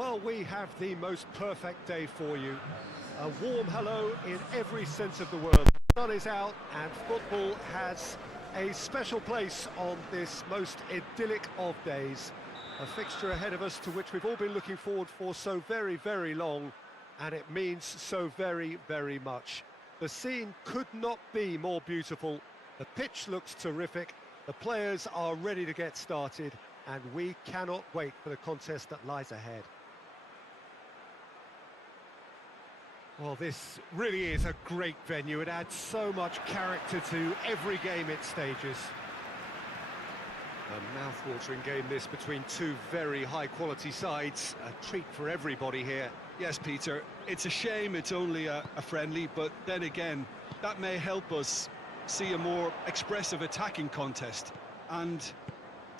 Well, we have the most perfect day for you. A warm hello in every sense of the word. The sun is out and football has a special place on this most idyllic of days. A fixture ahead of us to which we've all been looking forward for so very, very long, and it means so very, very much. The scene could not be more beautiful. The pitch looks terrific, the players are ready to get started, and we cannot wait for the contest that lies ahead. Well, this really is a great venue. It adds so much character to every game it stages. A mouth-watering game this between two very high-quality sides. A treat for everybody here. Yes, Peter, it's a shame it's only a friendly, but then again, that may help us see a more expressive attacking contest. And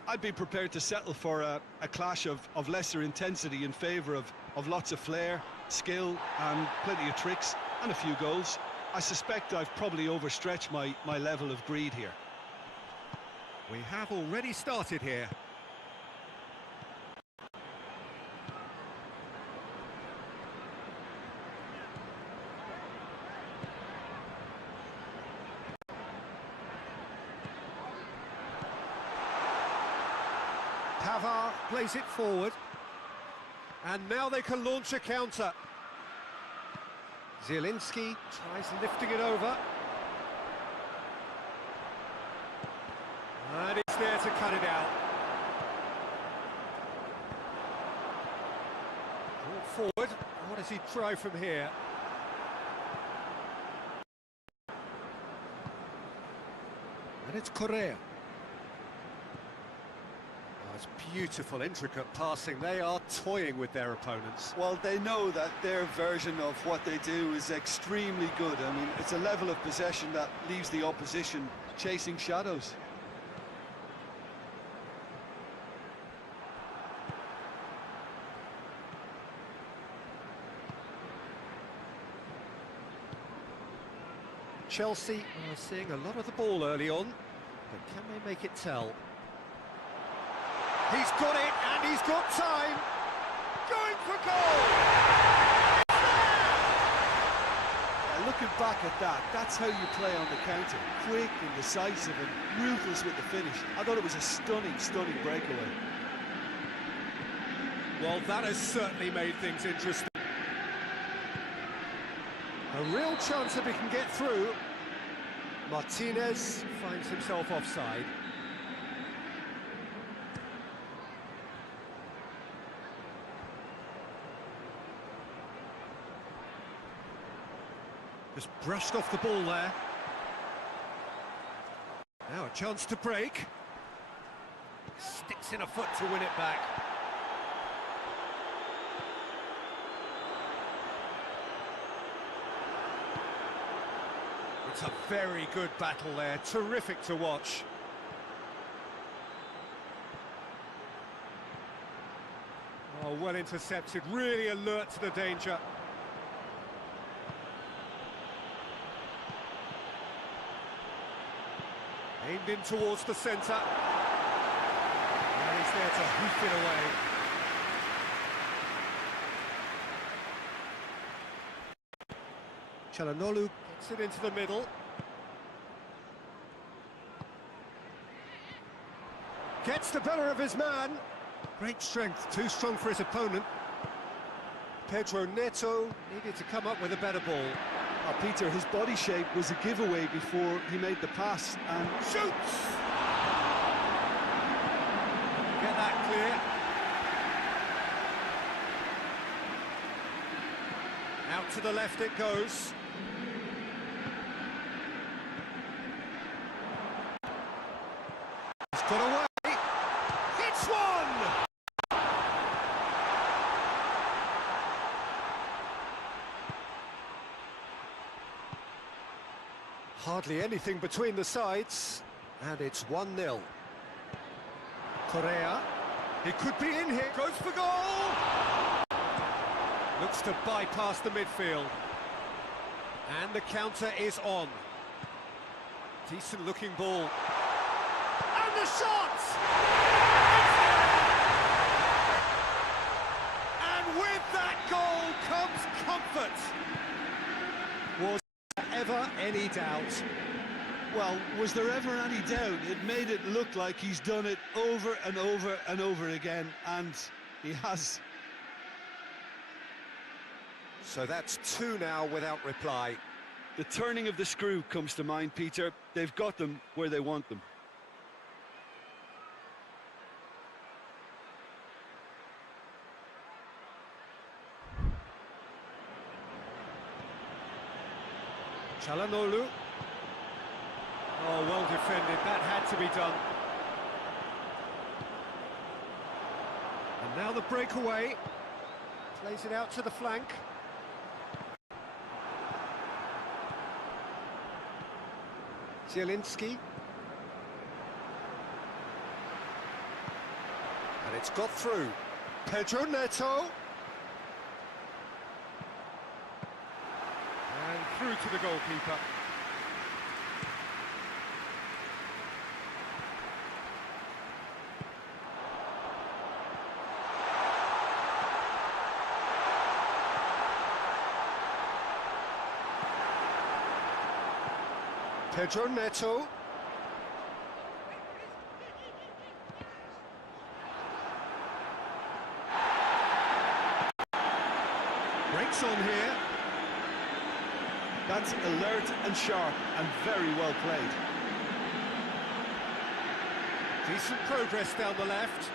I'd be prepared to settle for a clash of lesser intensity in favour of lots of flair, skill and plenty of tricks and a few goals. I suspect I've probably overstretched my level of greed here. We have already started here. Pavard plays it forward. And now they can launch a counter. Zielinski tries lifting it over. And it's there to cut it out. Brought forward. What does he try from here? And it's Correa. It's beautiful, intricate passing. They are toying with their opponents. Well, they know that their version of what they do is extremely good. I mean, it's a level of possession that leaves the opposition chasing shadows. Chelsea are seeing a lot of the ball early on, but can they make it tell? He's got it, and he's got time. Going for goal! Yeah, looking back at that, that's how you play on the counter. Quick and decisive and ruthless with the finish. I thought it was a stunning, stunning breakaway. Well, that has certainly made things interesting. A real chance that we can get through. Martinez finds himself offside. Just brushed off the ball there. Now a chance to break. Sticks in a foot to win it back. It's a very good battle there, terrific to watch. Oh, well intercepted, really alert to the danger. Aimed in towards the centre. And he's there to hoof it away. Çalhanoğlu gets it into the middle. Gets the better of his man. Great strength, too strong for his opponent. Pedro Neto needed to come up with a better ball. Peter, his body shape was a giveaway before he made the pass and shoots! Get that clear. Out to the left it goes. He's got away. It's one! Hardly anything between the sides, and it's 1-0. Correa, he could be in here, goes for goal! Looks to bypass the midfield. And the counter is on. Decent looking ball. And the shot! And comfort. Was there ever any doubt? Well, was there ever any doubt? It made it look like he's done it over and over and over again, and he has. So that's two now without reply. The turning of the screw comes to mind, Peter. They've got them where they want them. Çalhanoğlu. Oh, well defended. That had to be done. And now the breakaway. Plays it out to the flank. Zielinski. And it's got through. Pedro Neto. And through to the goalkeeper. Pedro Neto. Breaks on here. That's alert and sharp and very well played. Decent progress down the left.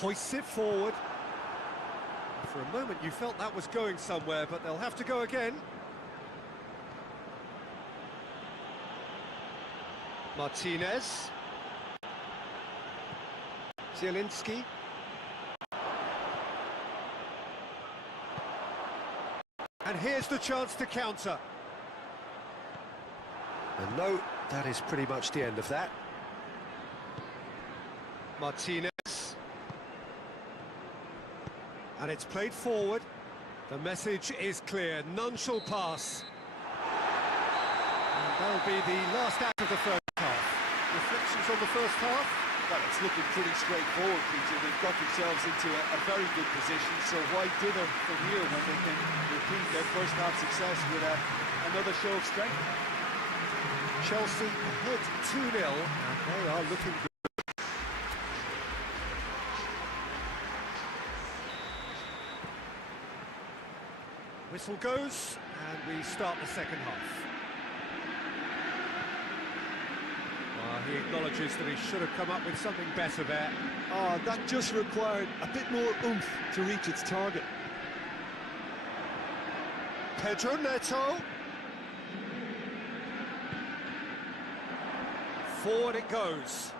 Hoists it forward. For a moment you felt that was going somewhere, but they'll have to go again. Martinez. Zielinski. And here's the chance to counter. And no, that is pretty much the end of that. Martinez. And it's played forward. The message is clear, none shall pass. And that'll be the last act of the first half. Reflections on the first half? Well, it's looking pretty straightforward, Peter. They've got themselves into a very good position, so why dither from here when they can repeat their first half success with another show of strength? Chelsea ahead 2-0, and they are looking good. Whistle goes, and we start the second half. He acknowledges that he should have come up with something better there. Oh, that just required a bit more oomph to reach its target. Pedro Neto. Forward it goes.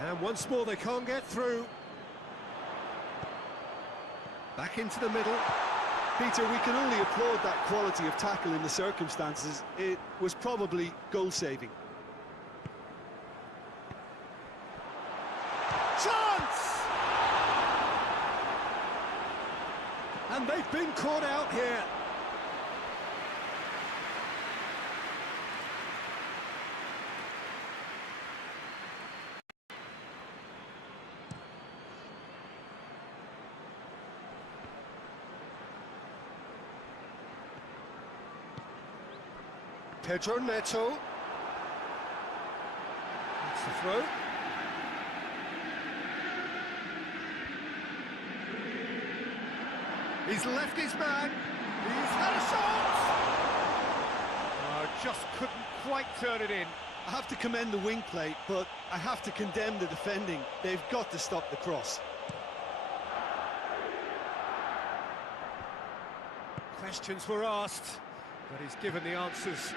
And once more they can't get through. Back into the middle. Peter, we can only applaud that quality of tackle in the circumstances. It was probably goal-saving. Chance! And they've been caught out here. Pedro Neto. That's the throw. He's left his man. He's had a shot! Just couldn't quite turn it in. I have to commend the wing play, but I have to condemn the defending. They've got to stop the cross. Questions were asked, but he's given the answers.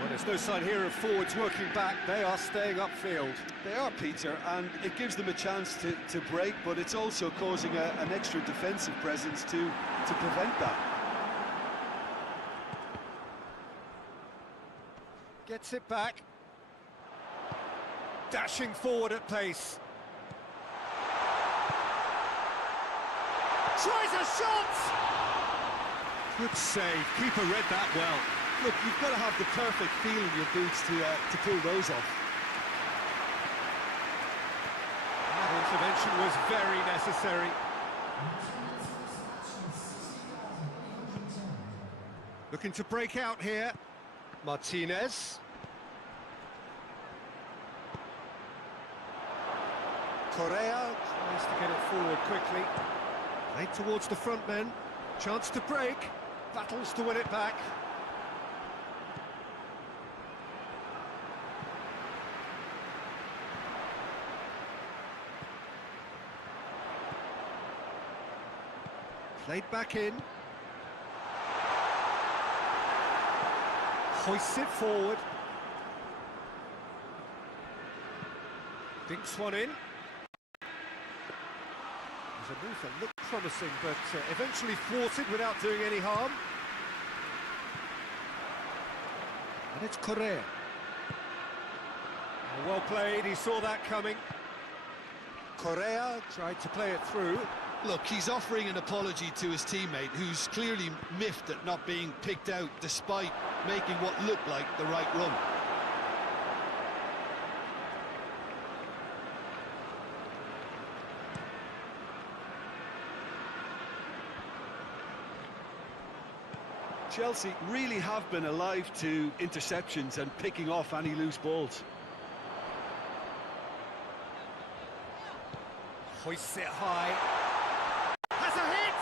What a There's no sign here of forwards working back, they are staying upfield. They are, Peter, and it gives them a chance to break, but it's also causing an extra defensive presence to prevent that. Gets it back. Dashing forward at pace. Tries a shot! Good save, keeper read that well. Look, you've got to have the perfect feel in your boots to pull those off. That intervention was very necessary. Looking to break out here. Martinez. Correa tries to get it forward quickly. Played towards the front men. Chance to break. Battles to win it back. Played back in. Hoists it forward. Dinks one in. There's a move that looked promising, but eventually thwarted without doing any harm. And it's Correa. Oh, well played, he saw that coming. Correa tried to play it through. Look, he's offering an apology to his teammate, who's clearly miffed at not being picked out despite making what looked like the right run. Chelsea really have been alive to interceptions and picking off any loose balls. Hoists it high. Has a hit!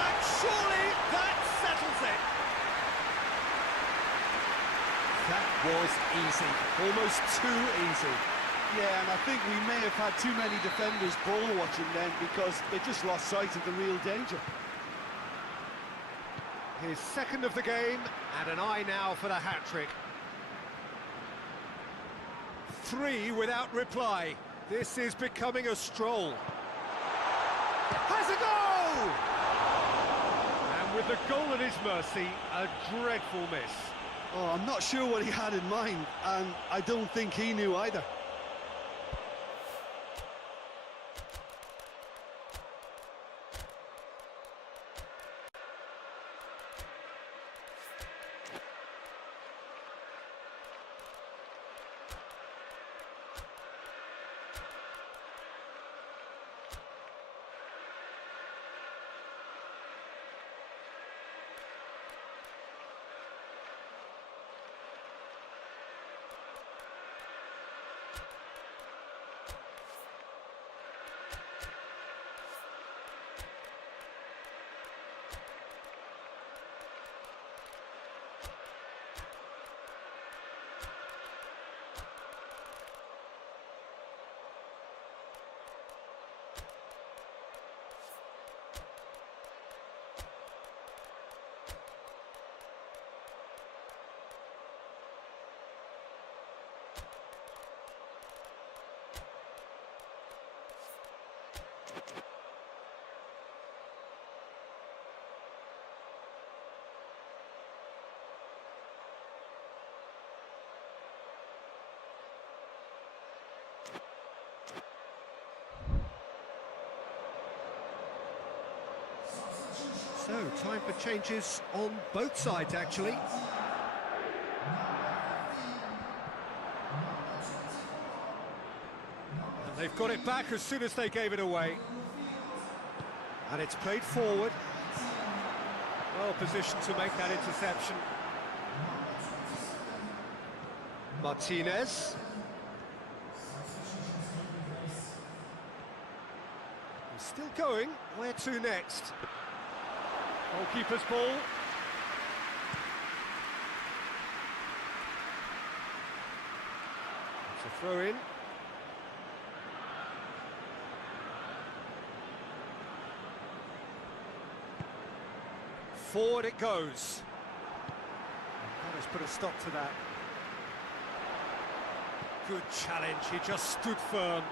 And surely that settles it. That was easy. Almost too easy. Yeah, and I think we may have had too many defenders ball watching then because they just lost sight of the real danger. His second of the game, and an eye now for the hat-trick. 3 without reply. This is becoming a stroll. Has a goal! And with the goal at his mercy, a dreadful miss. Oh, I'm not sure what he had in mind, and I don't think he knew either. So, time for changes on both sides, actually. And they've got it back as soon as they gave it away. And it's played forward. Well positioned to make that interception. Martinez. He's still going. Where to next? Goalkeeper's ball. It's a throw in. Forward it goes. That has put a stop to that. Good challenge, he just stood firm.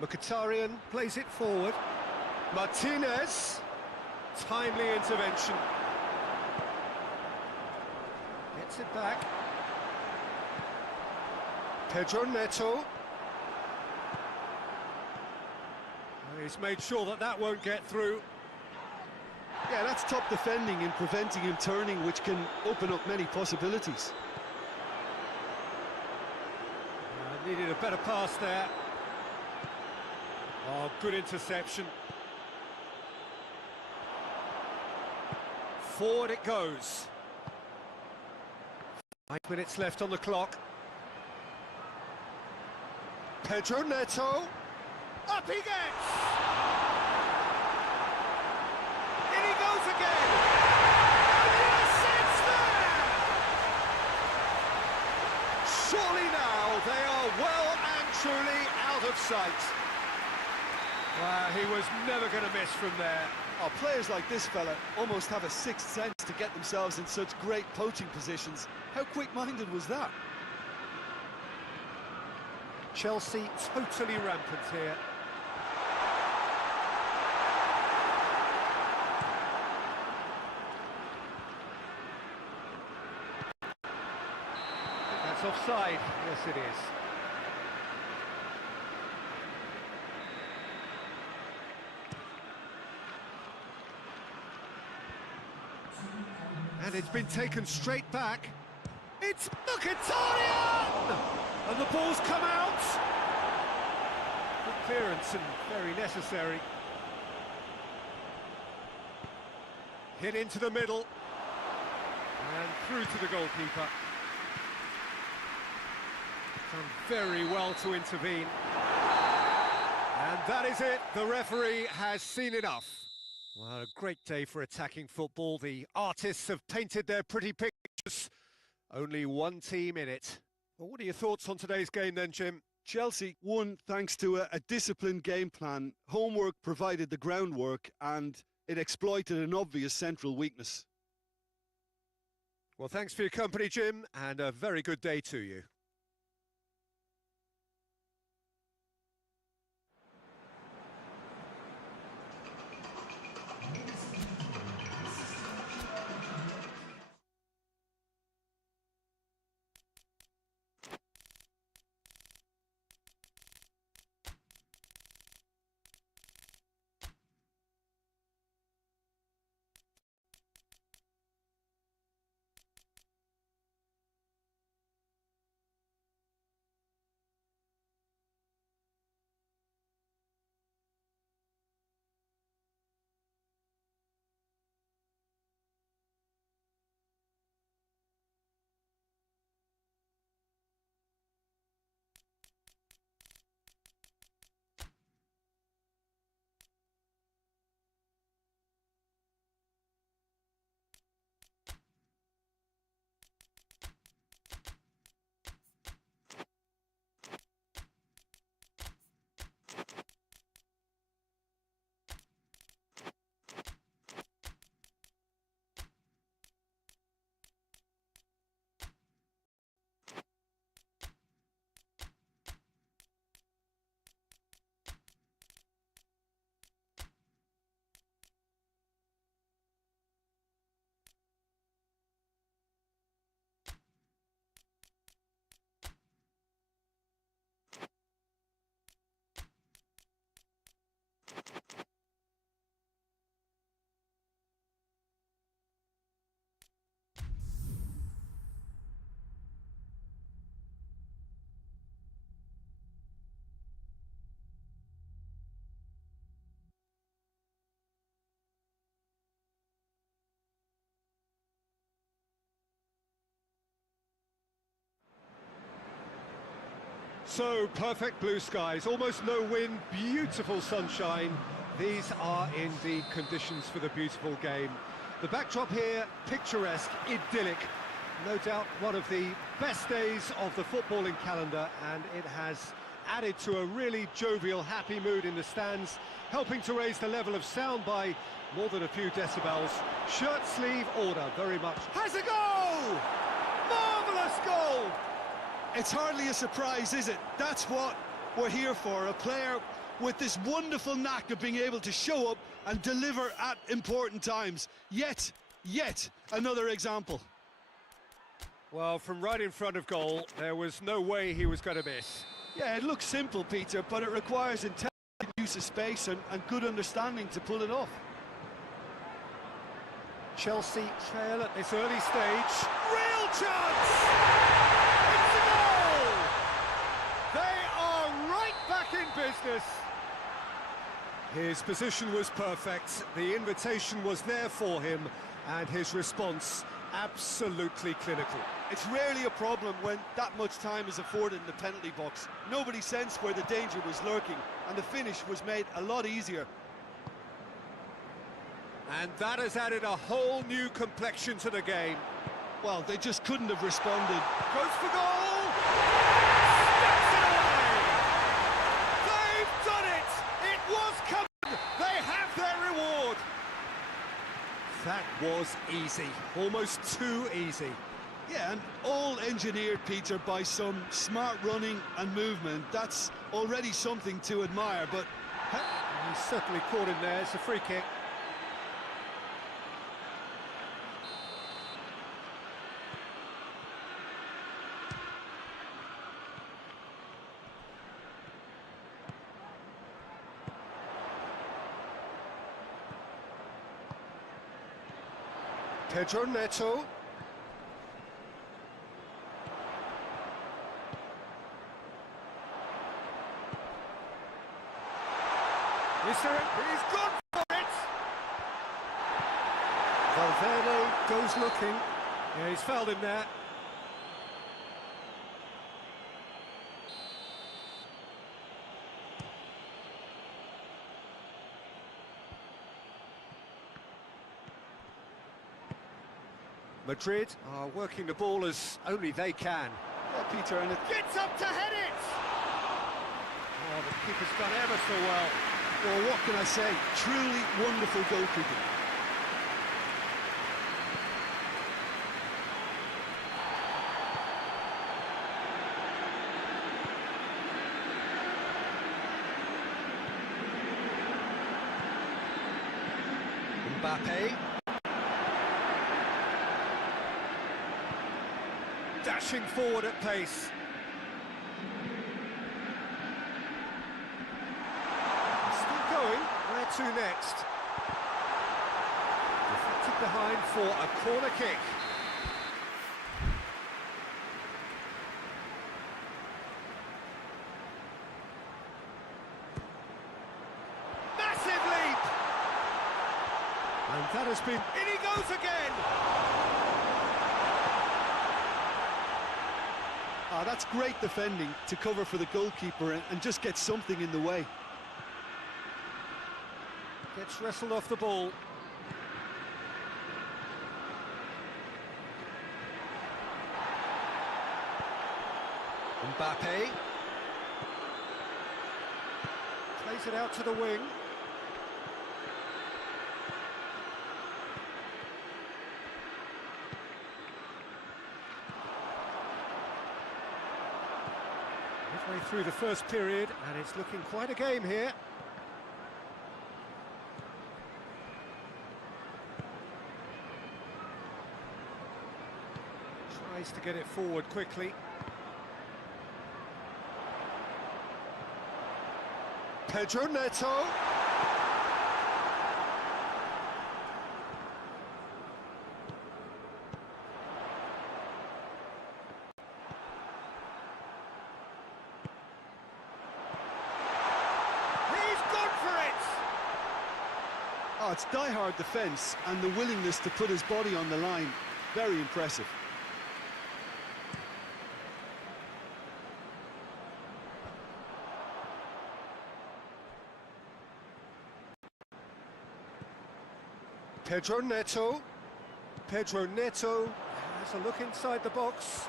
Mkhitaryan plays it forward. Martinez, timely intervention. Gets it back. Pedro Neto. He's made sure that that won't get through. Yeah, that's top defending and preventing him turning, which can open up many possibilities. Needed a better pass there. Oh, good interception. Forward it goes. 5 minutes left on the clock. Pedro Neto. Up he gets! In he goes again! And yes, it's there! Surely now they are well and truly out of sight. Wow, he was never going to miss from there. Oh, players like this fella almost have a sixth sense to get themselves in such great poaching positions. How quick-minded was that? Chelsea totally rampant here. That's offside. Yes, it is. And it's been taken straight back. It's Mkhitaryan! And the ball's come out. Good clearance and very necessary. Hit into the middle. And through to the goalkeeper. Done very well to intervene. And that is it. The referee has seen enough. Well, a great day for attacking football. The artists have painted their pretty pictures. Only one team in it. Well, what are your thoughts on today's game then, Jim? Chelsea won thanks to a disciplined game plan. Homework provided the groundwork and it exploited an obvious central weakness. Well, thanks for your company, Jim, and a very good day to you. So, perfect blue skies, almost no wind, beautiful sunshine. These are indeed conditions for the beautiful game. The backdrop here, picturesque, idyllic. No doubt one of the best days of the footballing calendar, and it has added to a really jovial, happy mood in the stands, helping to raise the level of sound by more than a few decibels. Shirt sleeve order, very much. Has a goal! Marvellous goal! It's hardly a surprise, is it? That's what we're here for, a player with this wonderful knack of being able to show up and deliver at important times. Yet another example. Well, from right in front of goal, there was no way he was going to miss. Yeah, it looks simple, Peter, but it requires intelligent use of space and good understanding to pull it off. Chelsea trail at this early stage. Real chance! It's a goal! They are right back in business. His position was perfect, the invitation was there for him, and his response absolutely clinical. It's rarely a problem when that much time is afforded in the penalty box. Nobody sensed where the danger was lurking, and the finish was made a lot easier. And that has added a whole new complexion to the game. Well, they just couldn't have responded. Goes for goal! Steps it away! They've done it! It was coming! They have their reward! That was easy, almost too easy. Yeah, and all engineered, Peter, by some smart running and movement. That's already something to admire, but... He's certainly caught him there, it's a free kick. Pedro Neto. He's gone for it! Valverde goes looking. Yeah, he's fouled him there. Madrid are working the ball as only they can. Yeah, Peter, and it Gets up to head it! Oh, the keeper's done ever so well. well, what can I say? Truly wonderful goalkeeping. Mbappe. Dashing forward at pace. Still going. Where to next? Deflected behind for a corner kick. Massive leap! And that has been... In he goes again! That's great defending to cover for the goalkeeper and just get something in the way. Gets wrestled off the ball. Mbappe. Plays it out to the wing. Midway through the first period, and it's looking quite a game here. Tries to get it forward quickly. Pedro Neto. Oh, it's die-hard defence and the willingness to put his body on the line. Very impressive. Pedro Neto. Pedro Neto has a look inside the box.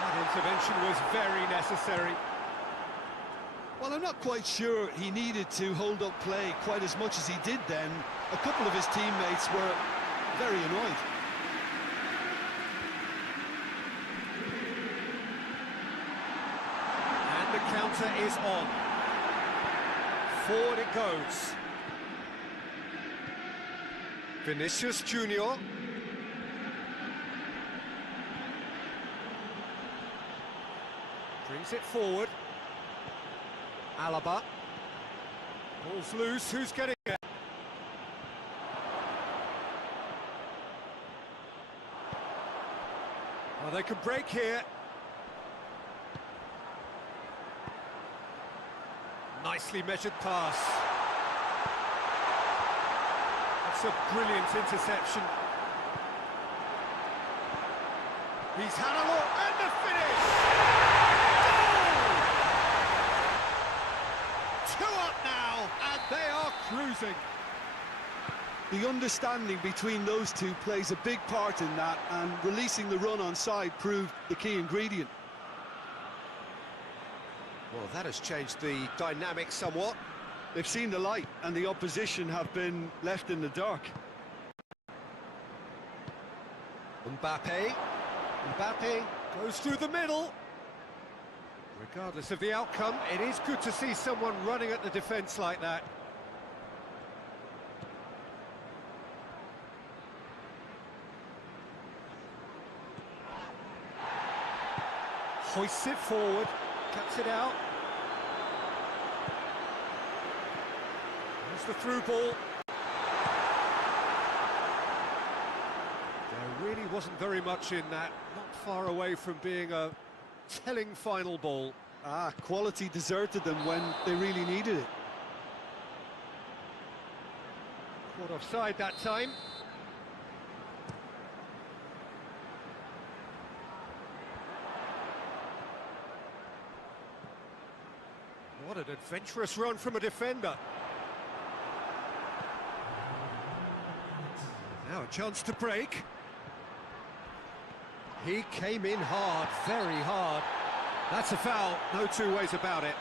That intervention was very necessary. Well, I'm not quite sure he needed to hold up play quite as much as he did then. A couple of his teammates were very annoyed. And the counter is on. Forward it goes. Vinicius Junior. Brings it forward. Alaba. Ball's loose, who's getting it? Well, they could break here. Nicely measured pass. That's a brilliant interception. He's had a look, and the finish! Goal! 2 up now, and they are cruising. The understanding between those two plays a big part in that, and releasing the run on side proved the key ingredient. Well, that has changed the dynamic somewhat. They've seen the light, and the opposition have been left in the dark. Mbappe goes through the middle. Regardless of the outcome, it is good to see someone running at the defence like that. Hoists it forward, cuts it out. There's the through ball. There really wasn't very much in that, not far away from being a telling final ball. Quality deserted them when they really needed it. Caught offside that time. What an adventurous run from a defender. Now a chance to break. He came in hard, very hard. That's a foul, no two ways about it.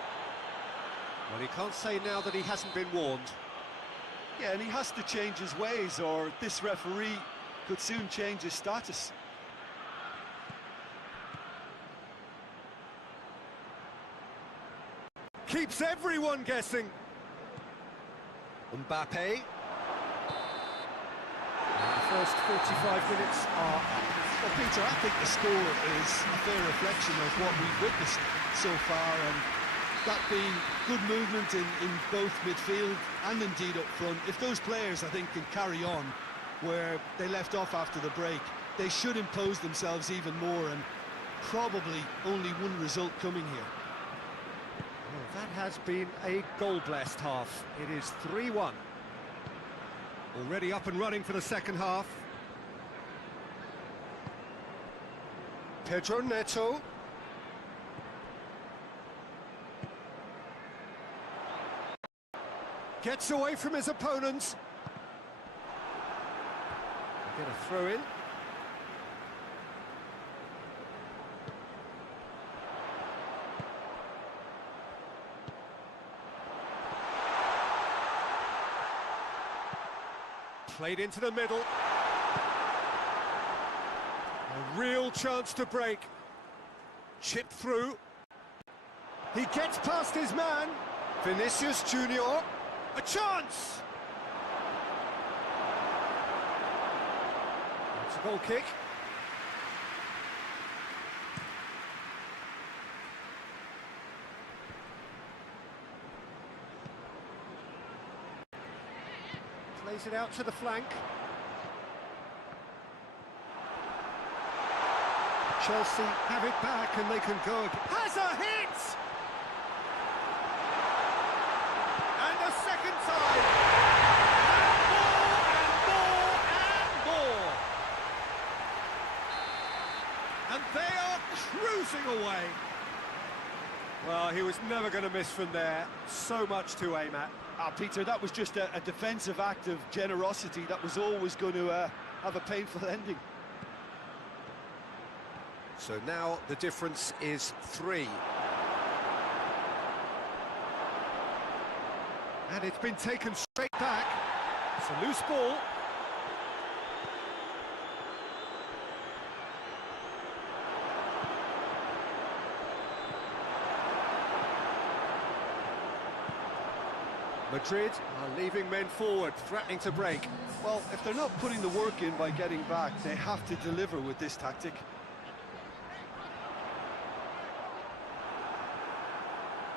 Well, he can't say now that he hasn't been warned. Yeah, and he has to change his ways, or this referee could soon change his status. Keeps everyone guessing. Mbappe. The first 45 minutes are up. Well, Peter, I think the score is a fair reflection of what we've witnessed so far, and that being good movement in both midfield and indeed up front. If those players, I think, can carry on where they left off after the break, they should impose themselves even more, and probably only one result coming here. Well, that has been a goal-blessed half. It is 3-1. Already up and running for the second half. Pedro Neto. Gets away from his opponents. Get a throw in. Played into the middle. A real chance to break. Chipped through. He gets past his man. Vinicius Junior. A chance! It's a goal kick. Plays it out to the flank. Chelsea have it back and they can go again. Has a hit! And a second time! And more, and more, and more! And they are cruising away. Well, he was never going to miss from there. So much to aim at. Peter, that was just a defensive act of generosity that was always going to have a painful ending. So now the difference is 3. And it's been taken straight back. It's a loose ball. Madrid are leaving men forward, threatening to break. Well, if they're not putting the work in by getting back, they have to deliver with this tactic.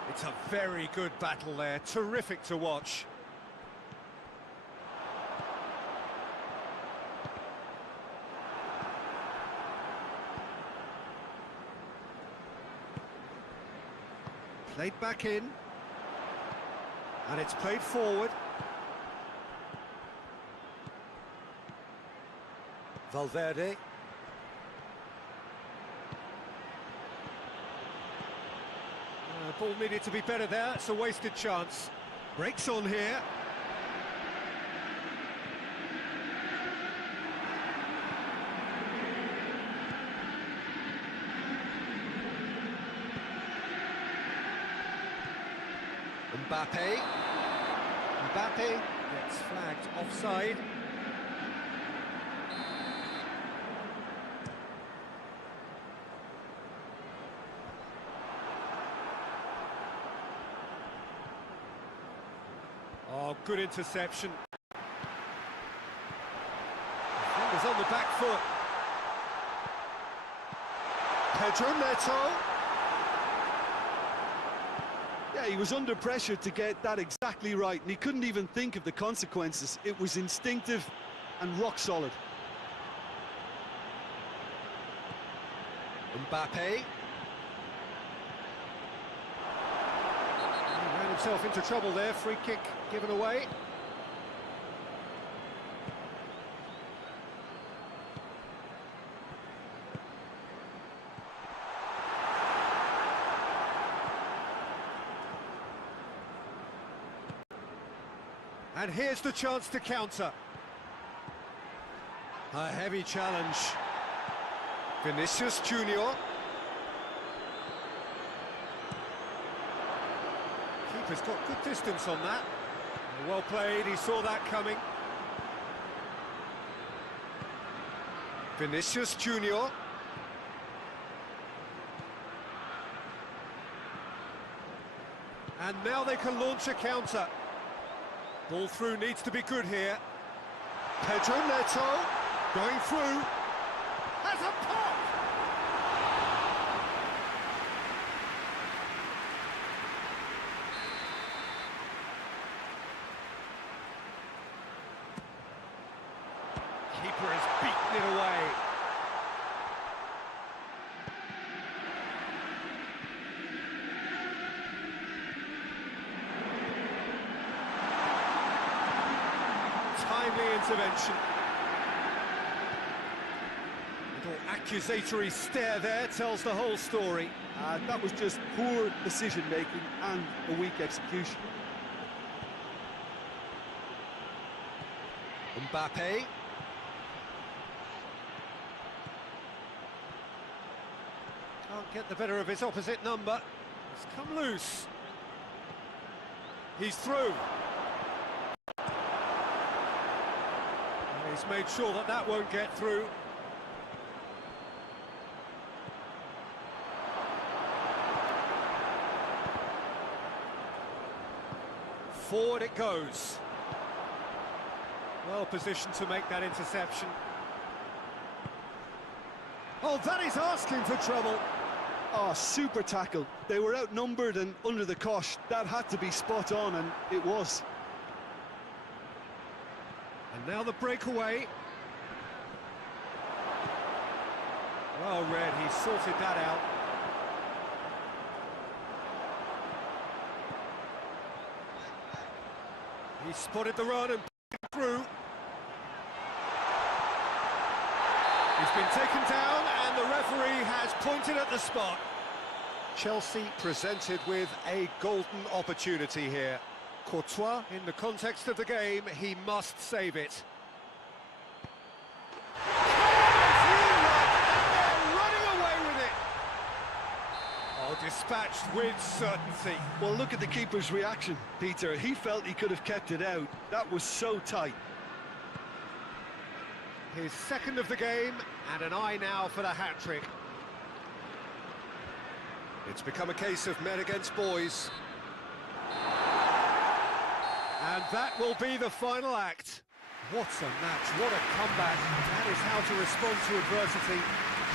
It's a very good battle there, terrific to watch. Played back in. And it's played forward. Valverde. Ball needed to be better there, it's a wasted chance. Breaks on here. Mbappe gets flagged offside. Oh, good interception. Fingers on the back foot. Pedro Neto. Yeah, he was under pressure to get that exactly right, and he couldn't even think of the consequences. It was instinctive and rock solid. Mbappe. He ran himself into trouble there, free kick given away. And here's the chance to counter. A heavy challenge. Vinicius Junior. Keeper's got good distance on that. Well played, he saw that coming. Vinicius Junior. And now they can launch a counter. Ball through needs to be good here. Pedro Neto going through. Has a pop! Keeper has beaten it away. Timely intervention. Little accusatory stare there tells the whole story. That was just poor decision-making and a weak execution. Mbappe. Can't get the better of his opposite number. It's come loose. He's through. He's made sure that that won't get through. Forward it goes. Well positioned to make that interception. Oh, that is asking for trouble. Oh, super tackle. They were outnumbered and under the cosh. That had to be spot on, and it was. And now the breakaway. Well read, he sorted that out. He spotted the run and through. He's been taken down and the referee has pointed at the spot. Chelsea presented with a golden opportunity here. Courtois, in the context of the game, he must save it. And they're running away with it. Oh, dispatch matched with certainty. Well, look at the keeper's reaction, Peter. He felt he could have kept it out. That was so tight. His second of the game, and an eye now for the hat-trick. It's become a case of men against boys. And that will be the final act. What a match, what a comeback. That is how to respond to adversity.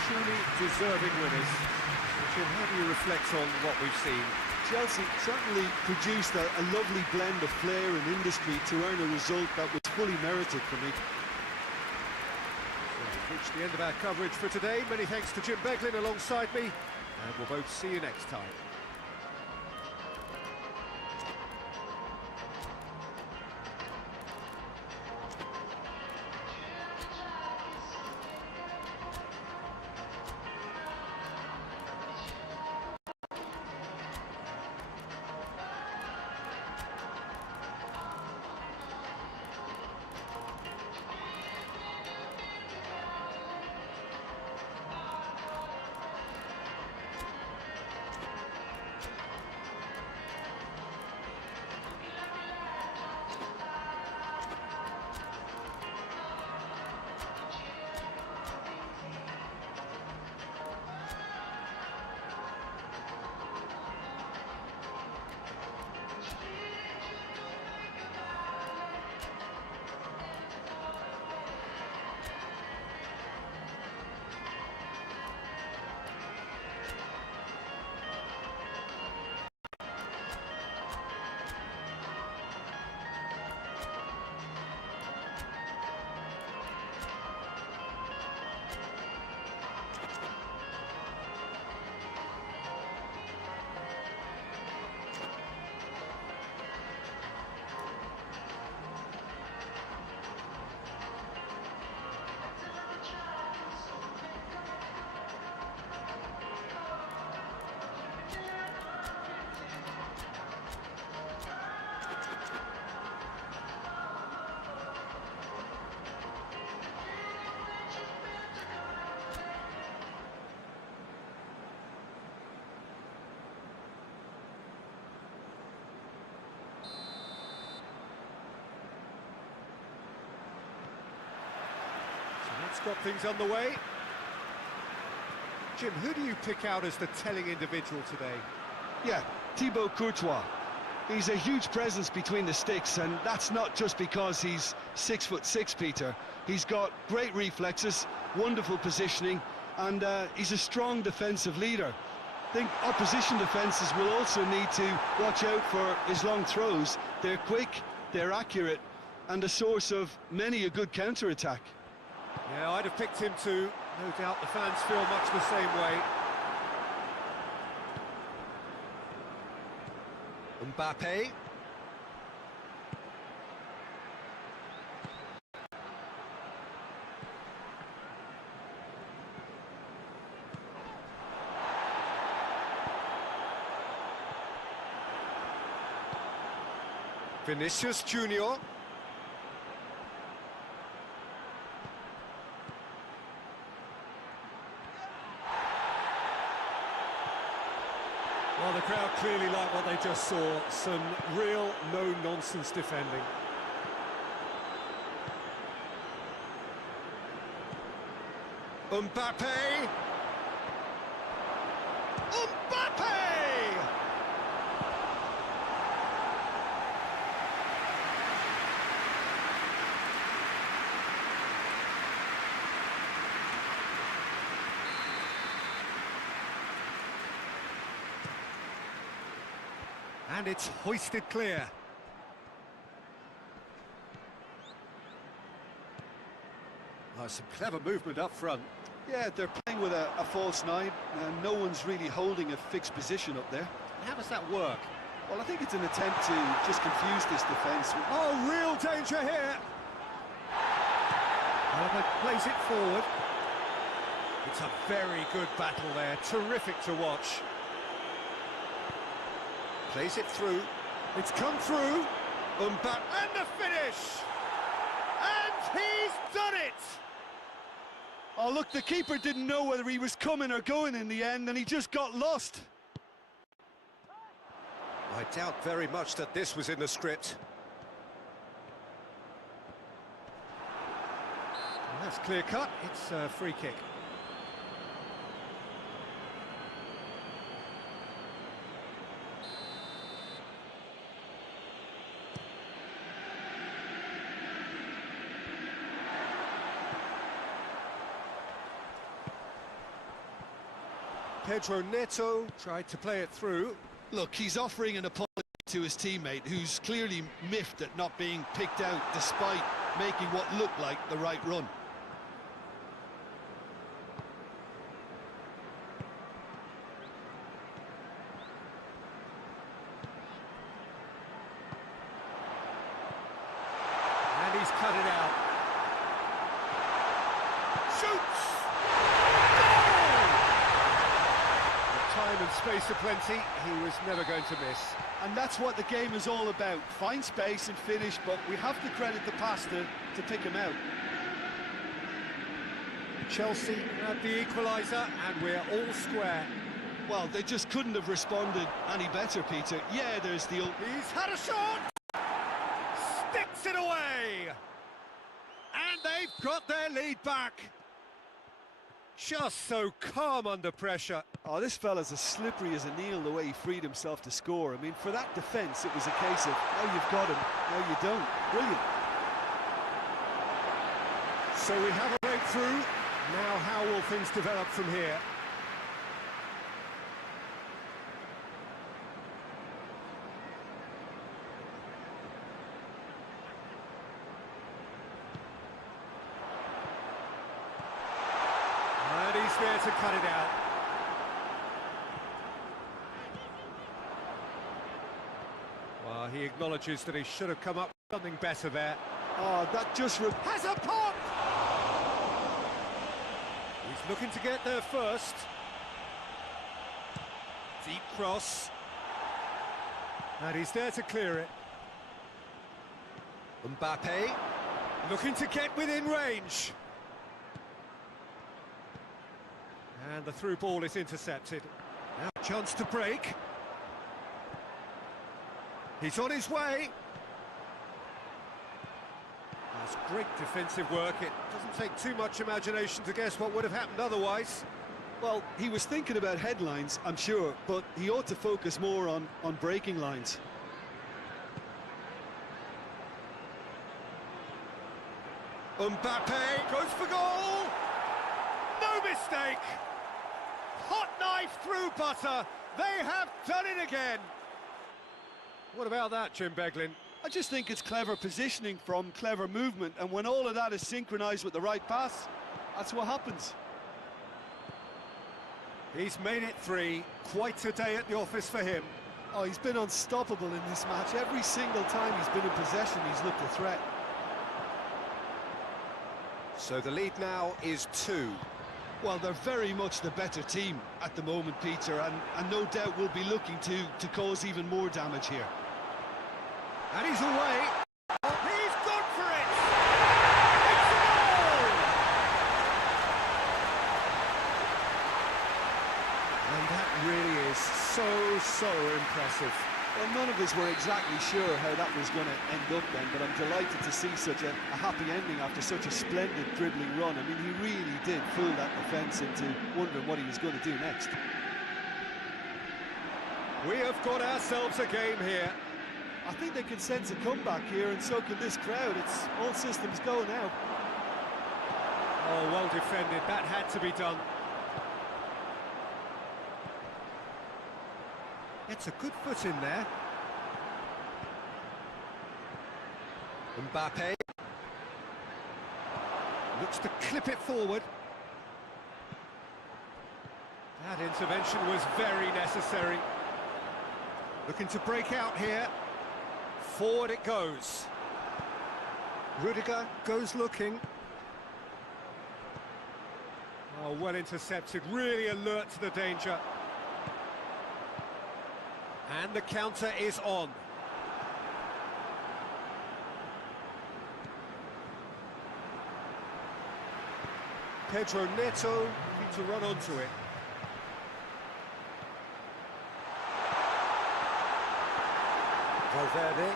Truly deserving winners. Jim, how do you reflect on what we've seen? Chelsea certainly produced a lovely blend of flair and industry to earn a result that was fully merited for me. So we've reached the end of our coverage for today. Many thanks to Jim Beglin alongside me, and we'll both see you next time. Let's got things underway. Jim, who do you pick out as the telling individual today? Yeah, Thibaut Courtois. He's a huge presence between the sticks, and that's not just because he's 6'6", Peter. He's got great reflexes, wonderful positioning, and he's a strong defensive leader. I think opposition defences will also need to watch out for his long throws. They're quick, they're accurate, and a source of many a good counter-attack. Yeah, I'd have picked him too. No doubt the fans feel much the same way. Mbappe. Vinicius Junior. Well, the crowd clearly like what they just saw. Some real no-nonsense defending. Mbappe! Mbappe! And it's hoisted clear. Oh, some clever movement up front. Yeah, they're playing with a false nine, and no one's really holding a fixed position up there. How does that work? Well, I think it's an attempt to just confuse this defence. Oh, real danger here! Alaba plays it forward. It's a very good battle there, terrific to watch. Plays it through. It's come through. Mbappe, and the finish! And he's done it! Oh, look, the keeper didn't know whether he was coming or going in the end, and he just got lost. I doubt very much that this was in the script. Well, that's clear cut, it's a free kick. Pedro Neto tried to play it through. Look, he's offering an apology to his teammate, who's clearly miffed at not being picked out despite making what looked like the right run. And he's cut it out. Shoots! Time and space aplenty, he was never going to miss. And that's what the game is all about. Find space and finish, but we have to credit the passer to pick him out. Chelsea had the equaliser, and we're all square. Well, they just couldn't have responded any better, Peter. Yeah, there's the... He's had a shot! Sticks it away! And they've got their lead back. Just so calm under pressure. Oh, this fella's as slippery as a needle the way he freed himself to score. I mean, for that defence, it was a case of, now you've got him, now you don't. Brilliant. So we have a breakthrough. Now how will things develop from here? And he's there to cut it out. Well, he acknowledges that he should have come up with something better there. Oh, that just... Has a pop! He's looking to get there first. Deep cross. And he's there to clear it. Mbappe looking to get within range. And the through ball is intercepted. Now chance to break. He's on his way. That's great defensive work. It doesn't take too much imagination to guess what would have happened otherwise. Well, he was thinking about headlines, I'm sure, but he ought to focus more on breaking lines. Mbappe goes for goal! No mistake! Hot knife through butter! They have done it again! What about that, Jim Beglin? I just think it's clever positioning from clever movement, and when all of that is synchronised with the right pass, that's what happens. He's made it three. Quite a day at the office for him. Oh, he's been unstoppable in this match. Every single time he's been in possession, he's looked a threat. So the lead now is 2. Well, they're very much the better team at the moment, Peter, and no doubt will be looking to cause even more damage here. And he's away. He's gone for it! It's a goal! And that really is so impressive. Well, none of us were exactly sure how that was going to end up then, but I'm delighted to see such a happy ending after such a splendid dribbling run. I mean, he really did fool that defence into wondering what he was going to do next. We have got ourselves a game here. I think they can sense a comeback here, and so can this crowd. It's all systems go now. Oh, well defended. That had to be done. It's a good foot in there. Mbappe looks to clip it forward. That intervention was very necessary. Looking to break out here. Forward it goes. Rudiger goes looking. Oh, well intercepted, really alert to the danger. And the counter is on. Pedro Neto looking to run onto it. Valverde.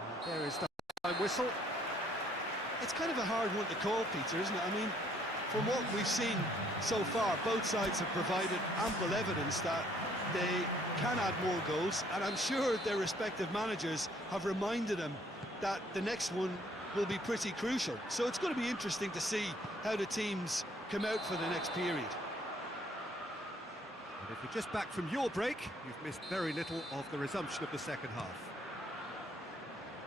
And there is the time whistle. It's kind of a hard one to call, Peter, isn't it? I mean, from what we've seen so far, both sides have provided ample evidence that they can add more goals, and I'm sure their respective managers have reminded them that the next one will be pretty crucial. So it's going to be interesting to see how the teams come out for the next period. And if you're just back from your break, you've missed very little of the resumption of the second half.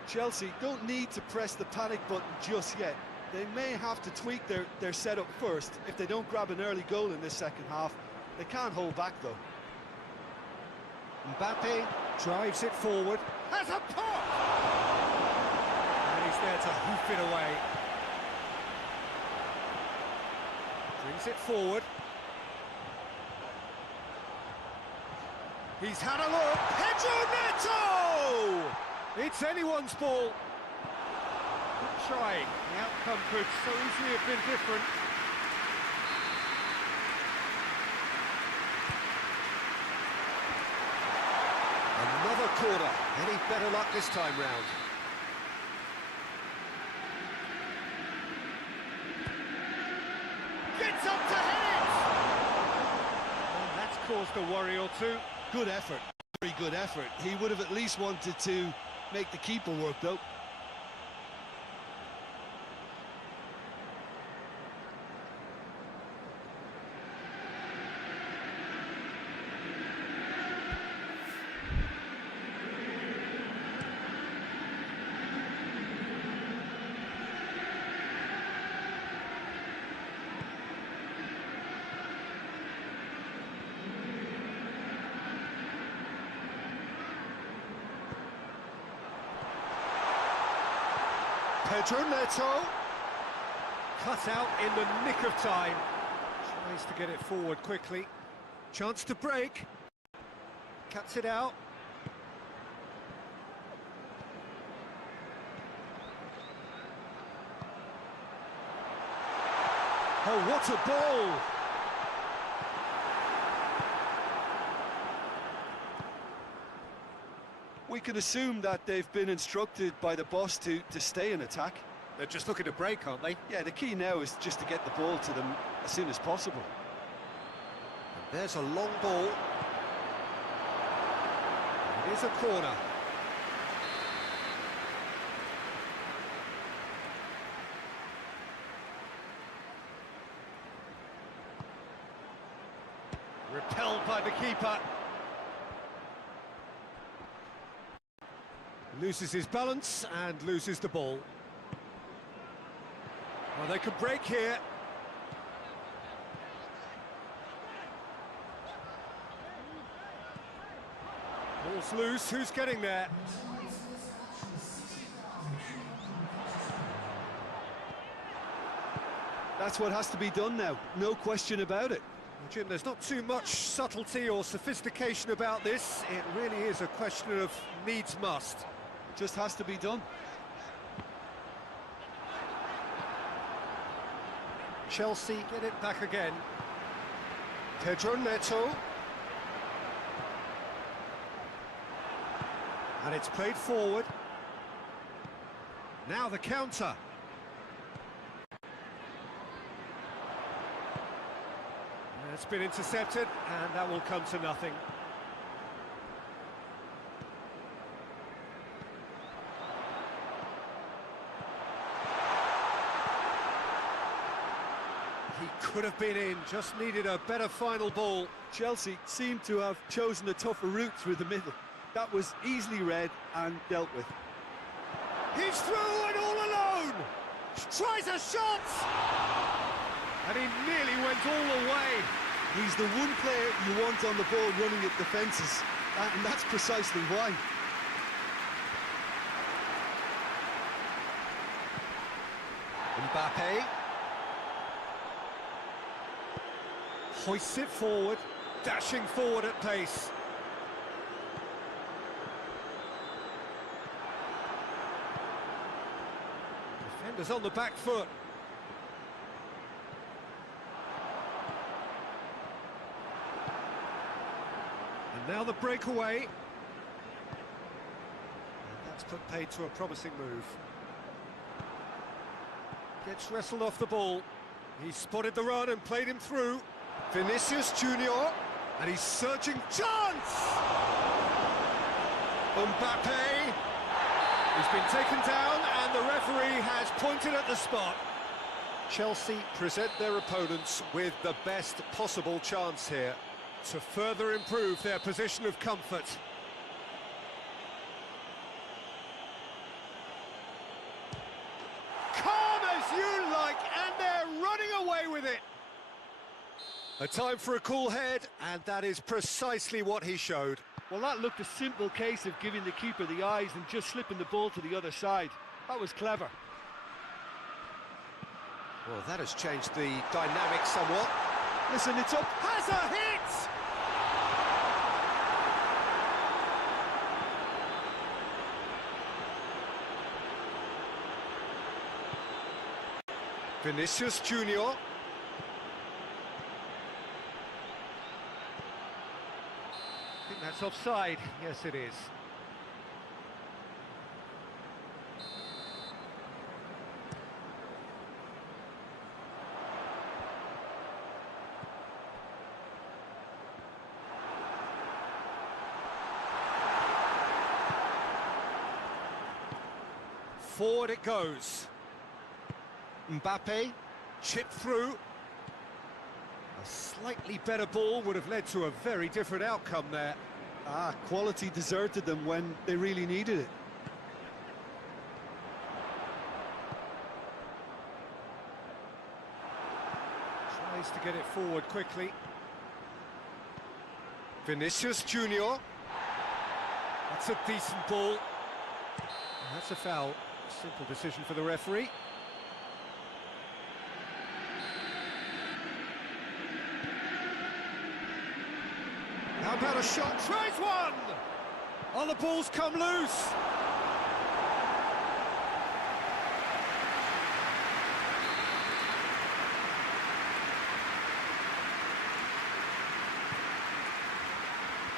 Chelsea don't need to press the panic button just yet. They may have to tweak their setup first. If they don't grab an early goal in this second half, they can't hold back though. Mbappe drives it forward. Has a pop! And he's there to hoof it away. Brings it forward. He's had a look. Pedro Neto! It's anyone's ball. Good trying. The outcome could so easily have been different. Another corner. Any better luck this time round? Gets up to hit it! And that's caused a worry or two. Good effort, very good effort. He would have at least wanted to make the keeper work though. Pedro Neto, cut out in the nick of time, tries to get it forward quickly, chance to break, cuts it out. Oh, what a ball! We can assume that they've been instructed by the boss to stay in attack. They're just looking to break, aren't they? Yeah, the key now is just to get the ball to them as soon as possible. And there's a long ball. It is a corner. Repelled by the keeper. Loses his balance and loses the ball. Well, they could break here. Ball's loose, who's getting there? That's what has to be done now, no question about it. Well, Jim, there's not too much subtlety or sophistication about this. It really is a question of needs must. Just has to be done. Chelsea get it back again. Pedro Neto. And it's played forward. Now the counter. And it's been intercepted, and that will come to nothing. He could have been in, just needed a better final ball. Chelsea seem to have chosen a tougher route through the middle. That was easily read and dealt with. He's through and all alone! Tries a shot! And he nearly went all the way. He's the one player you want on the ball running at defences, and that's precisely why. Mbappe. Hoists it forward, dashing forward at pace. Defenders on the back foot. And now the breakaway. put paid to a promising move. Gets wrestled off the ball. He spotted the run and played him through. Vinicius Junior, and he's searching. Chance! Mbappe. He's been taken down, and the referee has pointed at the spot. Chelsea present their opponents with the best possible chance here to further improve their position of comfort. Calm as you like, and they're running away with it. A time for a cool head, and that is precisely what he showed. Well, that looked a simple case of giving the keeper the eyes and just slipping the ball to the other side. That was clever. Well, that has changed the dynamic somewhat. Listen, it's up. Has a hit! Vinicius Junior. I think that's offside. Yes, it is. Forward it goes. Mbappe, chipped through. A slightly better ball would have led to a very different outcome there. Quality deserted them when they really needed it. Tries to get it forward quickly. Vinicius Junior. That's a decent ball. And that's a foul. Simple decision for the referee. How about a shot? Tries one! Oh, the ball's come loose!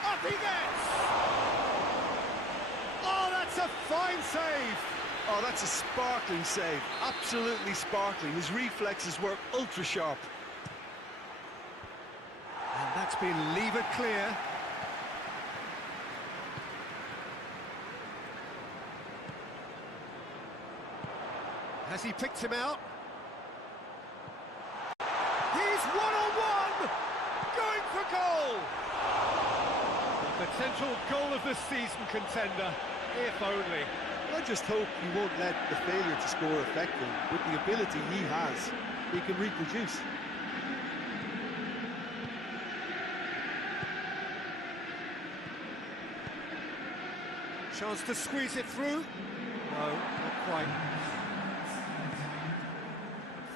Up he gets! Oh, that's a fine save! Oh, that's a sparkling save. Absolutely sparkling. His reflexes were ultra sharp. And that's been levered clear. Has he picked him out? He's one-on-one! Going for goal! The potential goal of the season contender, if only. I just hope he won't let the failure to score affect him. With the ability he has, he can reproduce. Chance to squeeze it through. No, not quite.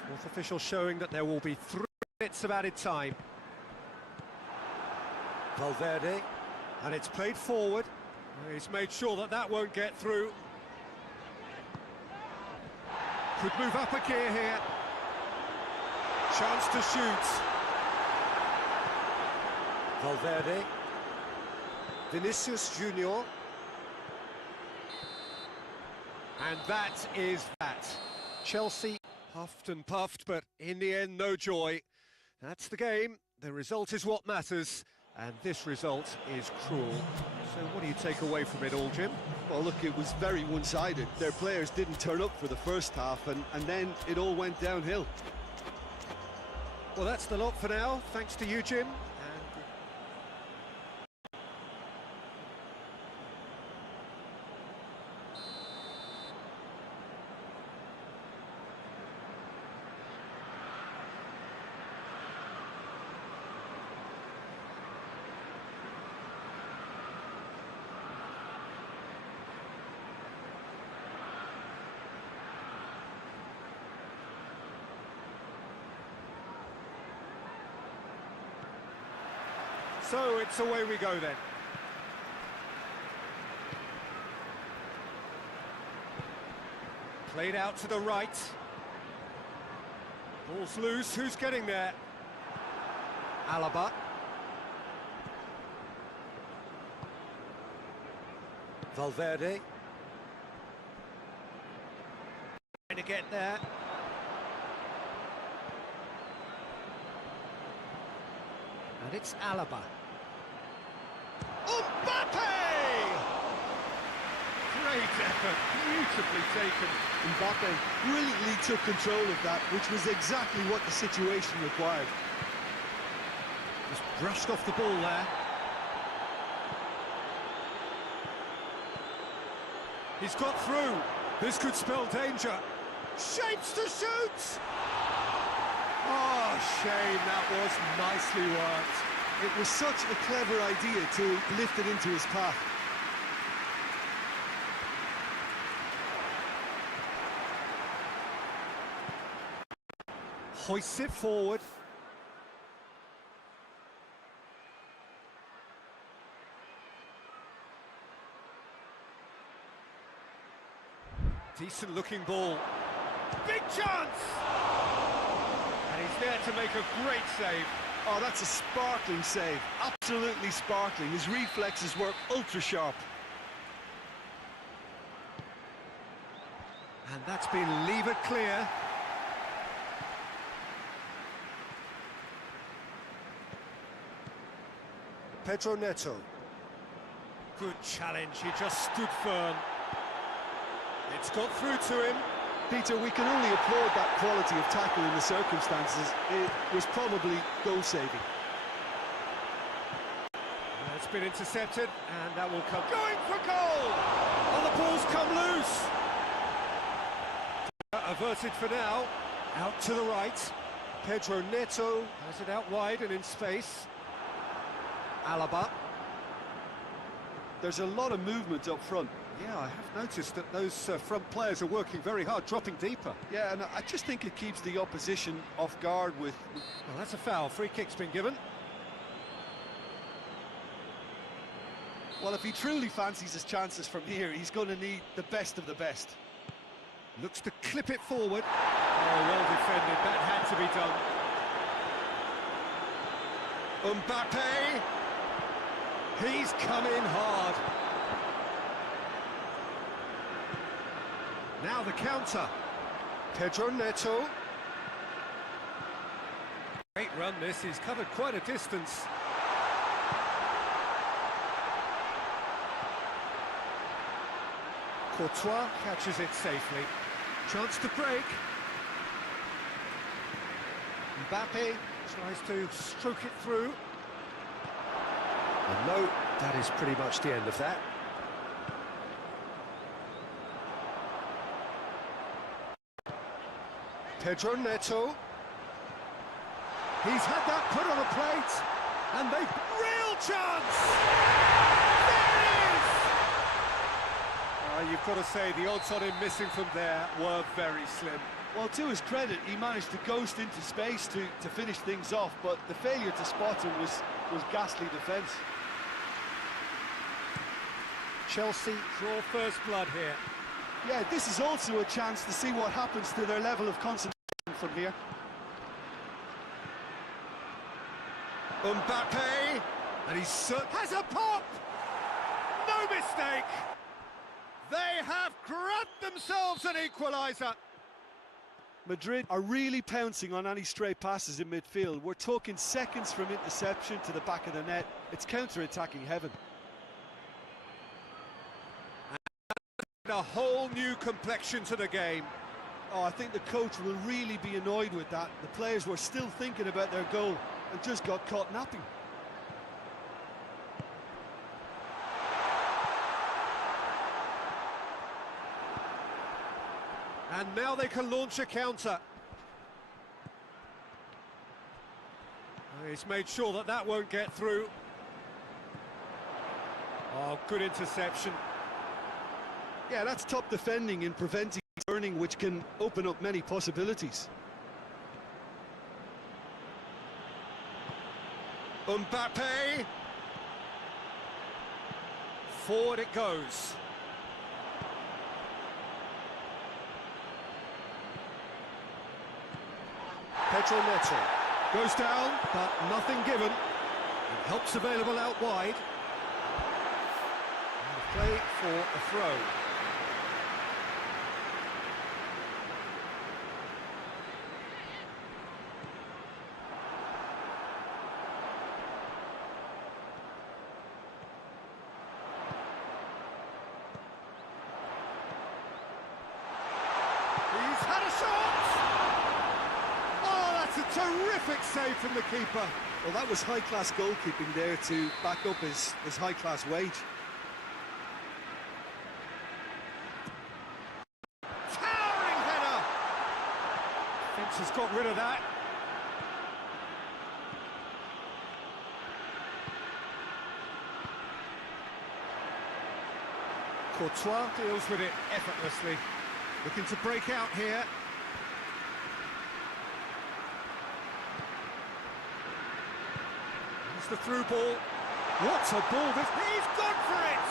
Fourth official showing that there will be 3 minutes of added time. Valverde, and it's played forward. He's made sure that that won't get through. Could move up a gear here. Chance to shoot. Valverde. Vinicius Junior. And that is that. Chelsea puffed and puffed, but in the end, no joy. That's the game. The result is what matters, and this result is cruel. So what do you take away from it all, Jim? Well, look, it was very one-sided. Their players didn't turn up for the first half, and then it all went downhill. Well, that's the lot for now. Thanks to you, Jim. So it's away we go then. Played out to the right. Ball's loose, who's getting there? Alaba. Valverde. there. And it's Alaba. Mbappe! Great effort, beautifully taken. Mbappe brilliantly took control of that, which was exactly what the situation required. Just brushed off the ball there. He's got through. This could spell danger. Shapes to shoot! Oh, shame, that was nicely worked. It was such a clever idea to lift it into his path. Hoists it forward. Decent looking ball. Big chance! And he's there to make a great save. Oh, that's a sparkling save. Absolutely sparkling. His reflexes were ultra sharp. And that's been levered clear. Pedro Neto. Good challenge, he just stood firm. It's got through to him. Peter, we can only applaud that quality of tackle in the circumstances. It was probably goal-saving. It's been intercepted, and that will come. Going for goal! Oh, the ball's come loose! Averted for now. Out to the right. Pedro Neto. Has it out wide and in space. Alaba. There's a lot of movement up front. Yeah, I have noticed that those front players are working very hard, dropping deeper. Yeah, and I just think it keeps the opposition off guard with... Well, that's a foul. Free kick's been given. Well, if he truly fancies his chances from here, he's going to need the best of the best. Looks to clip it forward. Oh, well defended. That had to be done. Mbappe! He's come in hard. Now the counter. Pedro Neto. Great run this, he's covered quite a distance. Courtois catches it safely. Chance to break. Mbappe tries to stroke it through. And no, that is pretty much the end of that. Pedro Neto. He's had that put on a plate, and they... Real chance! There it is! You've got to say, the odds on him missing from there were very slim. Well, to his credit, he managed to ghost into space to finish things off, but the failure to spot him was ghastly defence. Chelsea draw first blood here. Yeah, this is also a chance to see what happens to their level of concentration from here. Mbappe, and he has a pop! No mistake! They have grabbed themselves an equaliser. Madrid are really pouncing on any stray passes in midfield. We're talking seconds from interception to the back of the net. It's counter-attacking heaven. A whole new complexion to the game. Oh, I think the coach will really be annoyed with that. The players were still thinking about their goal and just got caught napping. And now they can launch a counter. He's made sure that that won't get through. Oh, good interception. Yeah, that's top defending in preventing turning, which can open up many possibilities. Mbappe. Forward it goes. Pedro Neto. Goes down, but nothing given. And help's available out wide. And play for a throw. Terrific save from the keeper. Well, that was high-class goalkeeping there to back up his high-class wage. Towering header. Fence has got rid of that. Courtois deals with it effortlessly. Looking to break out here. It's the through ball. What a ball this... He's gone for it!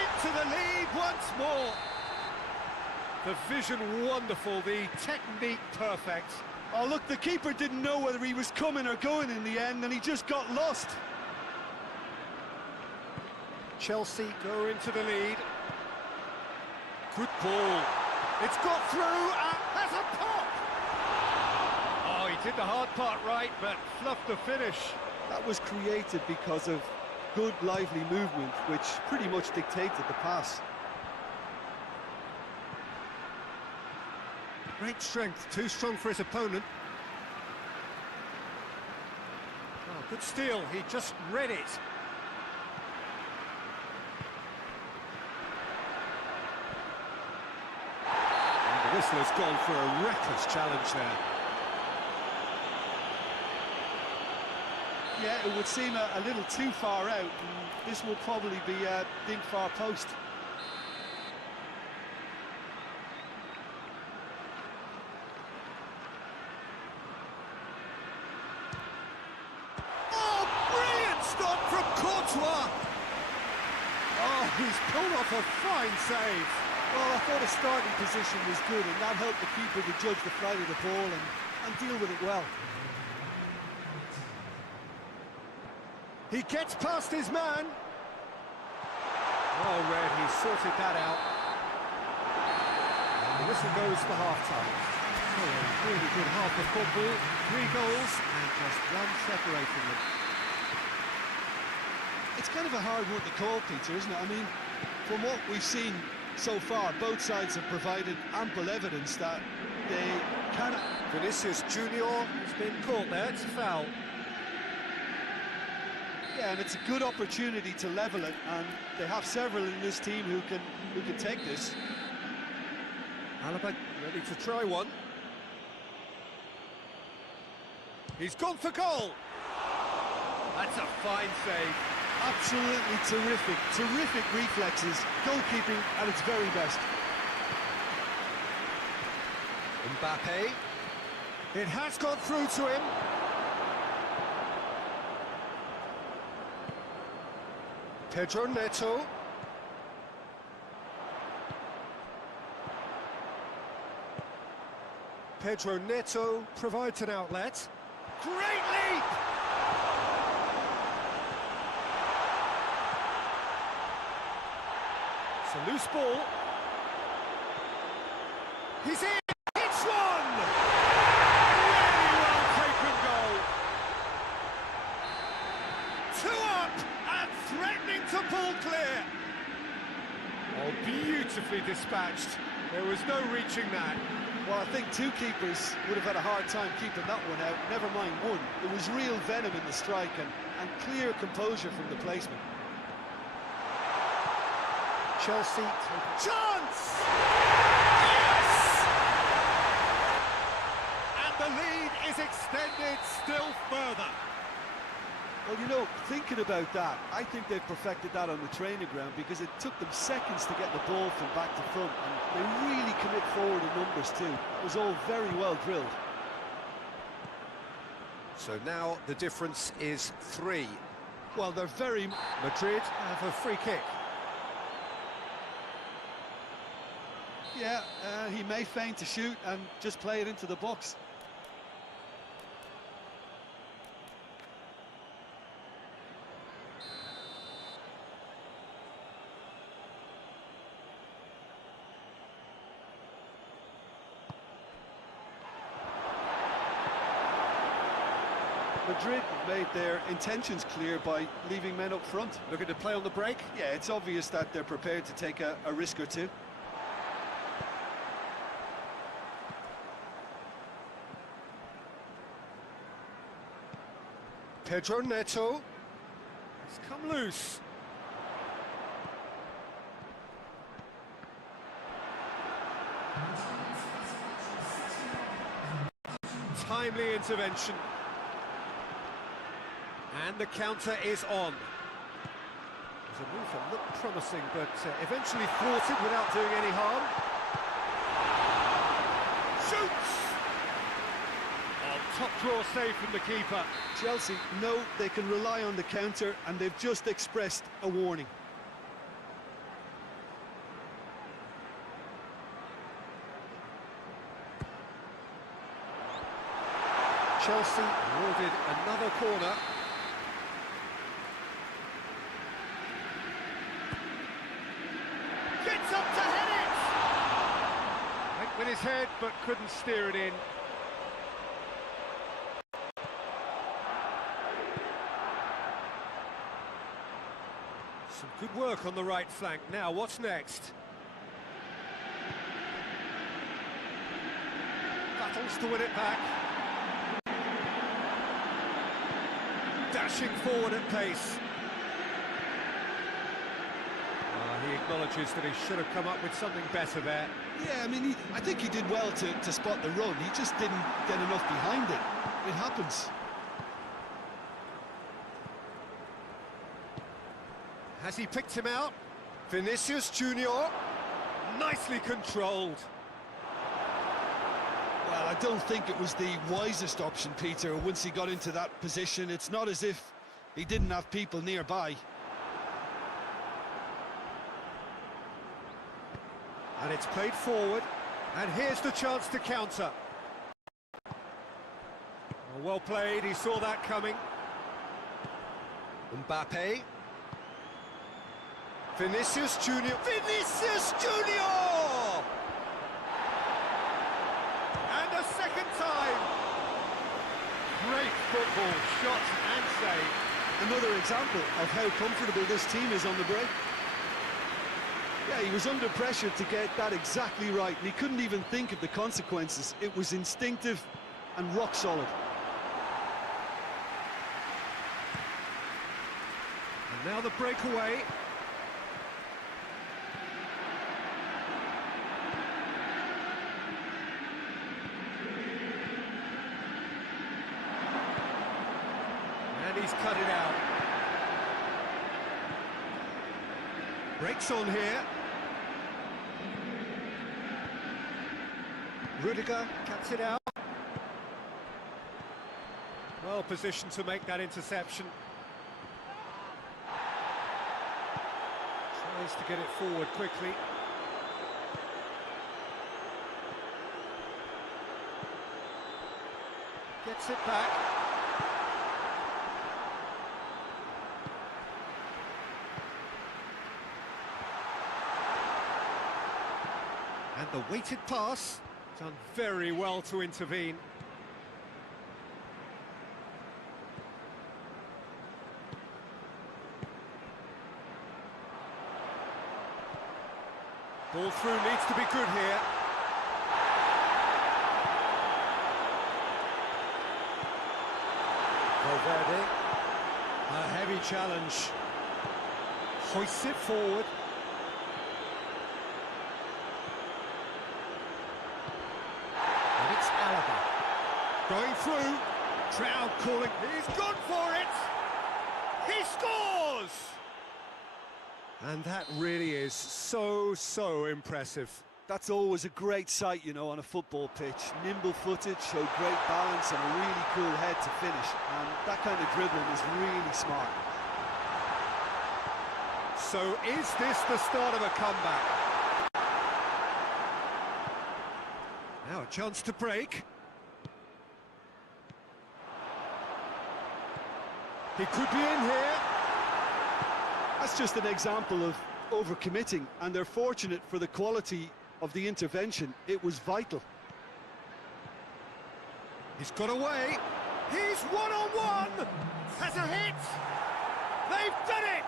Into the lead once more. The vision wonderful, the technique perfect. Oh, look, the keeper didn't know whether he was coming or going in the end, and he just got lost. Chelsea go into the lead. Good ball. It's got through and has a pop! Oh, he did the hard part right, but fluffed the finish. That was created because of good, lively movement, which pretty much dictated the pass. Great strength, too strong for his opponent. Oh, good steal, he just read it. And the whistle has gone for a reckless challenge there. Yeah, it would seem a little too far out, and this will probably be a big far post. Oh, brilliant stop from Courtois! Oh, he's pulled off a fine save. Well, I thought his starting position was good, and that helped the keeper to judge the flight of the ball and deal with it well. He gets past his man. Well read, he sorted that out. And the whistle goes for half-time. So a really good half of football, 3 goals and just one separating them. It's kind of a hard one to call, Peter, isn't it? I mean, from what we've seen so far, both sides have provided ample evidence that they cannot... Vinicius Junior has been caught there, it's a foul. Yeah, and it's a good opportunity to level it, and they have several in this team who can take this. Alaba ready to try one. He's gone for goal. That's a fine save. Absolutely terrific reflexes, goalkeeping at its very best. Mbappe. It has got through to him. Pedro Neto. Pedro Neto provides an outlet. Great leap! It's a loose ball. He's in! It's one! Really well taken goal. 2 up and threatening to pull clear. Oh, beautifully dispatched. There was no reaching that. Well, I think 2 keepers would have had a hard time keeping that one out, never mind 1. There was real venom in the strike and clear composure from the placement. Chelsea take a chance! Yes! And the lead is extended still further. Well, you know, thinking about that, I think they've perfected that on the training ground because it took them seconds to get the ball from back to front, and they really commit forward in numbers too. It was all very well drilled. So now the difference is 3. Well, they're very... Madrid have a free kick. Yeah, he may feign to shoot and just play it into the box. Madrid made their intentions clear by leaving men up front. Looking to play on the break. Yeah, it's obvious that they're prepared to take a risk or two. Pedro Neto. It's come loose. Timely intervention. And the counter is on. There's a move that looked promising, but eventually thwarted without doing any harm. Shoots! Oh, top draw save from the keeper. Chelsea know they can rely on the counter, and they've just expressed a warning. Chelsea awarded another corner. Gets up to head it! Went with his head, but couldn't steer it in. Some good work on the right flank. Now, what's next? Battles to win it back. Dashing forward at pace. He acknowledges that he should have come up with something better there. Yeah, I mean, I think he did well to spot the run. He just didn't get enough behind it. It happens. Has he picked him out? Vinicius Junior. Nicely controlled. Well, I don't think it was the wisest option, Peter, once he got into that position. It's not as if he didn't have people nearby. And it's played forward, and here's the chance to counter. Well played, he saw that coming. Mbappe. Vinicius Junior. Vinicius Junior! And a second time. Great football, shot and save. Another example of how comfortable this team is on the break. Yeah, he was under pressure to get that exactly right, and he couldn't even think of the consequences. It was instinctive and rock solid. And now the breakaway. And he's cut it out. Breaks on here. Rudiger cuts it out. Well positioned to make that interception. Tries to get it forward quickly. Gets it back. And the weighted pass, done very well to intervene. Ball through needs to be good here. Valverde. A heavy challenge. Hoists it forward. And it's Alaba. Going through. Crowd calling. He's gone for it. He scores! And that really is so impressive. That's always a great sight, you know, on a football pitch. Nimble-footed, showed great balance and a really cool head to finish. And that kind of dribbling is really smart. So is this the start of a comeback? Now a chance to break. He could be in here. That's just an example of overcommitting, and they're fortunate for the quality of the intervention. It was vital. He's got away. He's one-on-one. Has a hit. They've done it.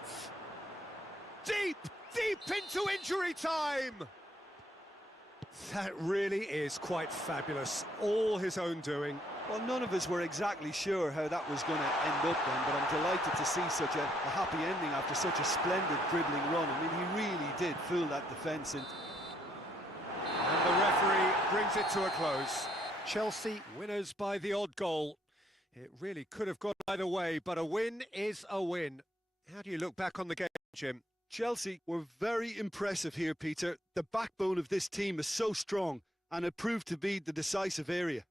Deep into injury time. That really is quite fabulous. All his own doing. Well, none of us were exactly sure how that was going to end up then, but I'm delighted to see such a happy ending after such a splendid dribbling run. I mean, he really did fool that defence. And the referee brings it to a close. Chelsea winners by the odd goal. It really could have gone either way, but a win is a win. How do you look back on the game, Jim? Chelsea were very impressive here, Peter. The backbone of this team is so strong, and it proved to be the decisive area.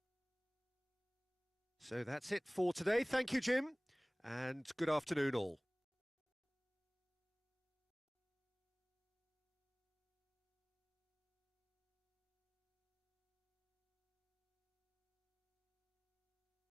So that's it for today. Thank you, Jim, and good afternoon all.